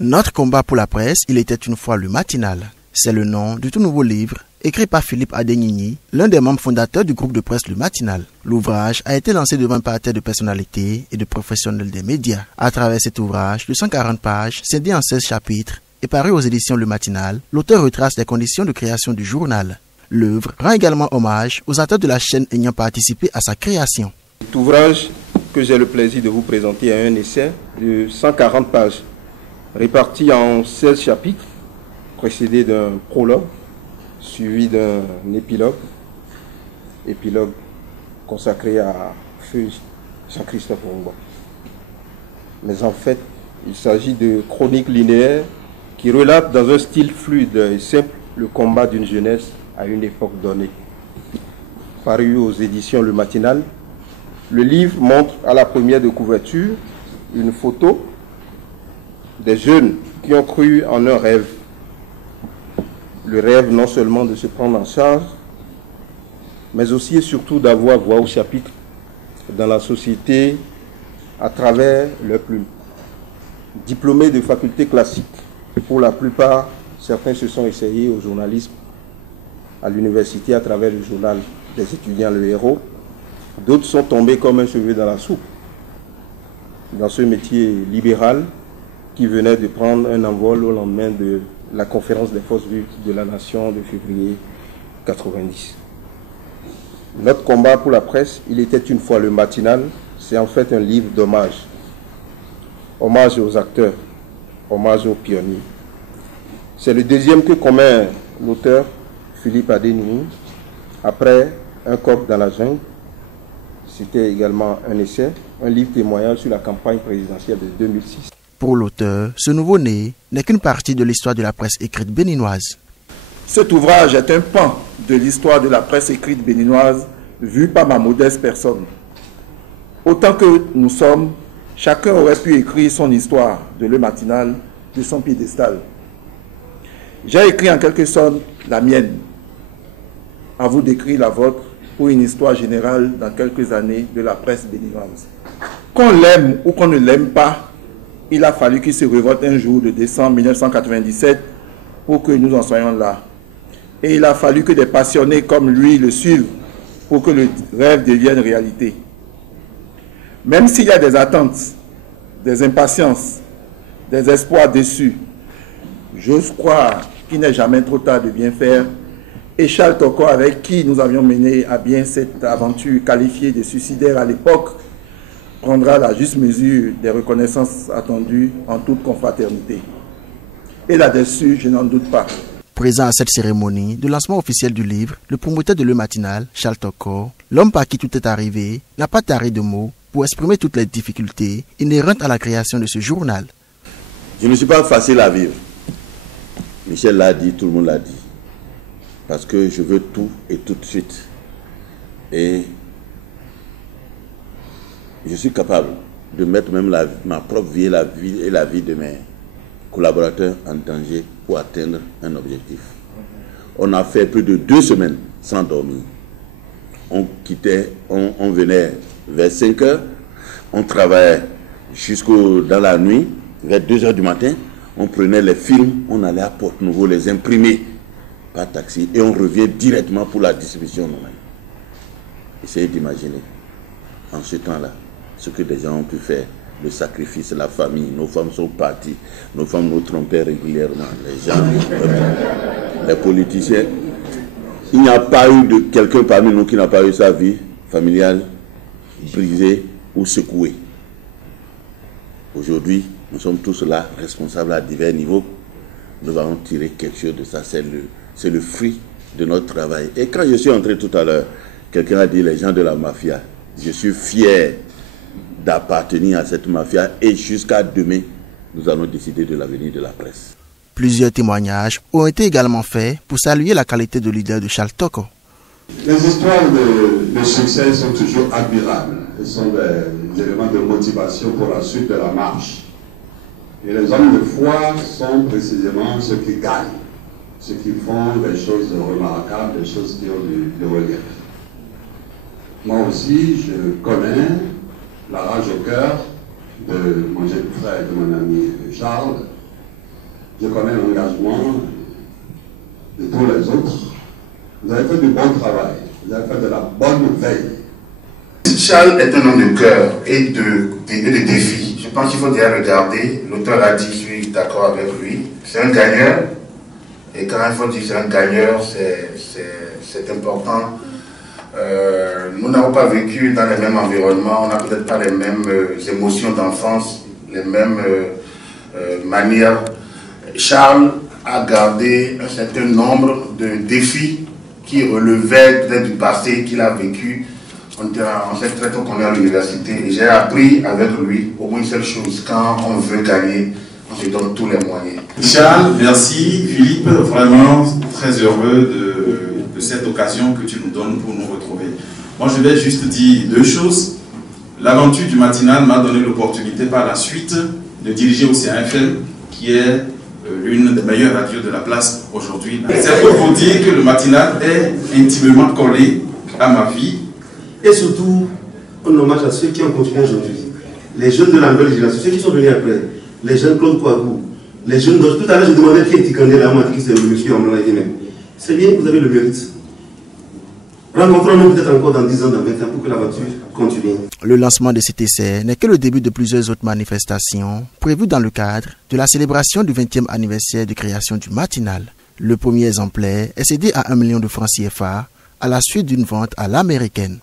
Notre combat pour la presse, il était une fois le matinal. C'est le nom du tout nouveau livre, écrit par Philippe Adénigny, l'un des membres fondateurs du groupe de presse Le Matinal. L'ouvrage a été lancé devant un parterre de personnalités et de professionnels des médias. À travers cet ouvrage de 140 pages, scindé en 16 chapitres et paru aux éditions Le Matinal, l'auteur retrace les conditions de création du journal. L'œuvre rend également hommage aux acteurs de la chaîne ayant participé à sa création. Cet ouvrage que j'ai le plaisir de vous présenter est un essai de 140 pages, réparti en 16 chapitres, précédé d'un prologue, suivi d'un épilogue consacré à Feu Jean-Christophe Rongba. Mais en fait, il s'agit de chroniques linéaires qui relatent dans un style fluide et simple le combat d'une jeunesse à une époque donnée. Paru aux éditions Le Matinal, le livre montre à la première de couverture une photo des jeunes qui ont cru en un rêve. Le rêve non seulement de se prendre en charge, mais aussi et surtout d'avoir voix au chapitre dans la société à travers leur plume. Diplômés de facultés classiques, pour la plupart, certains se sont essayés au journalisme à l'université à travers le journal des étudiants Le Héros. D'autres sont tombés comme un cheveu dans la soupe dans ce métier libéral qui venait de prendre un envol au lendemain de la conférence des forces vives de la nation de février 90. Notre combat pour la presse, il était une fois le matinal, c'est en fait un livre d'hommage. Hommage aux acteurs, hommage aux pionniers. C'est le deuxième que commet l'auteur Philippe Adénigny, après Un coq dans la jungle. C'était également un essai, un livre témoignant sur la campagne présidentielle de 2006. Pour l'auteur, ce nouveau-né n'est qu'une partie de l'histoire de la presse écrite béninoise. Cet ouvrage est un pan de l'histoire de la presse écrite béninoise vue par ma modeste personne. Autant que nous sommes, chacun aurait pu écrire son histoire de Le Matinal de son piédestal. J'ai écrit en quelque sorte la mienne. À vous d'écrire la vôtre pour une histoire générale dans quelques années de la presse béninoise. Qu'on l'aime ou qu'on ne l'aime pas, il a fallu qu'il se révolte un jour de décembre 1997 pour que nous en soyons là. Et il a fallu que des passionnés comme lui le suivent pour que le rêve devienne réalité. Même s'il y a des attentes, des impatiences, des espoirs déçus, j'ose croire qu'il n'est jamais trop tard de bien faire. Et Charles Toko, avec qui nous avions mené à bien cette aventure qualifiée de suicidaire à l'époque, prendra la juste mesure des reconnaissances attendues en toute confraternité. Et là-dessus, je n'en doute pas. Présent à cette cérémonie de lancement officiel du livre, le promoteur de Le Matinal, Charles Toko, l'homme par qui tout est arrivé, n'a pas taré de mots pour exprimer toutes les difficultés inhérentes à la création de ce journal. Je ne suis pas facile à vivre. Michel l'a dit, tout le monde l'a dit. Parce que je veux tout et tout de suite. Et je suis capable de mettre même ma propre vie et la vie de mes collaborateurs en danger pour atteindre un objectif. On a fait plus de 2 semaines sans dormir. On venait vers 5 heures, on travaillait dans la nuit, vers 2 heures du matin, on prenait les films, on allait à Porte-Nouveau les imprimer par taxi et on revient directement pour la distribution nous-mêmes. Essayez d'imaginer, en ce temps-là, ce que des gens ont pu faire, le sacrifice, la famille, nos femmes sont parties, nos femmes nous trompaient régulièrement, les gens, les politiciens. Il n'y a pas eu de quelqu'un parmi nous qui n'a pas eu sa vie familiale brisée ou secouée. Aujourd'hui, nous sommes tous là, responsables à divers niveaux. Nous allons tirer quelque chose de ça, c'est le fruit de notre travail. Et quand je suis entré tout à l'heure, quelqu'un a dit les gens de la mafia. Je suis fier d'appartenir à cette mafia et jusqu'à demain, nous allons décider de l'avenir de la presse. Plusieurs témoignages ont été également faits pour saluer la qualité de leader de Charles Toko. Les histoires de succès sont toujours admirables. Ce sont des éléments de motivation pour la suite de la marche. Et les hommes de foi sont précisément ceux qui gagnent, ceux qui font des choses remarquables, des choses qui ont du relief. Moi aussi, je connais la rage au cœur de mon jeune frère, de mon ami Charles, Je connais l'engagement de tous les autres. Vous avez fait du bon travail, vous avez fait de la bonne veille. Charles est un homme de cœur et de défis. Je pense qu'il faut déjà regarder. L'auteur a dit, je suis d'accord avec lui. C'est un gagneur. Et quand il faut dire c'est un gagneur, c'est important. Nous n'avons pas vécu dans les mêmes environnements, on n'a peut-être pas les mêmes émotions d'enfance, les mêmes manières. Charles a gardé un certain nombre de défis qui relevaient peut-être du passé qu'il a vécu. On s'est très tôt qu'on est à l'université et j'ai appris avec lui au moins une seule chose, quand on veut gagner, on se donne tous les moyens. Charles, merci. Philippe, vraiment très heureux de cette occasion que tu nous donnes pour nous retrouver. Moi, je vais juste dire deux choses. L'aventure du matinal m'a donné l'opportunité par la suite de diriger au CAFM, qui est l'une des meilleures radios de la place aujourd'hui. C'est pour vous dire que le matinal est intimement collé à ma vie. Et surtout, un hommage à ceux qui ont continué aujourd'hui. Les jeunes de la nouvelle génération, ceux qui sont venus après, les jeunes Claude Kouagou, les jeunes d'autres. Tout à l'heure, je demandais qui est Tikandé, là, on m'a dit que c'est le monsieur Amla et même. C'est bien, vous avez le mérite. Rencontrons-nous peut-être encore dans 10 ans, dans 20 ans, pour que l'aventure continue. Le lancement de cet essai n'est que le début de plusieurs autres manifestations prévues dans le cadre de la célébration du 20e anniversaire de création du matinal. Le premier exemplaire est cédé à 1 million de francs CFA à la suite d'une vente à l'américaine.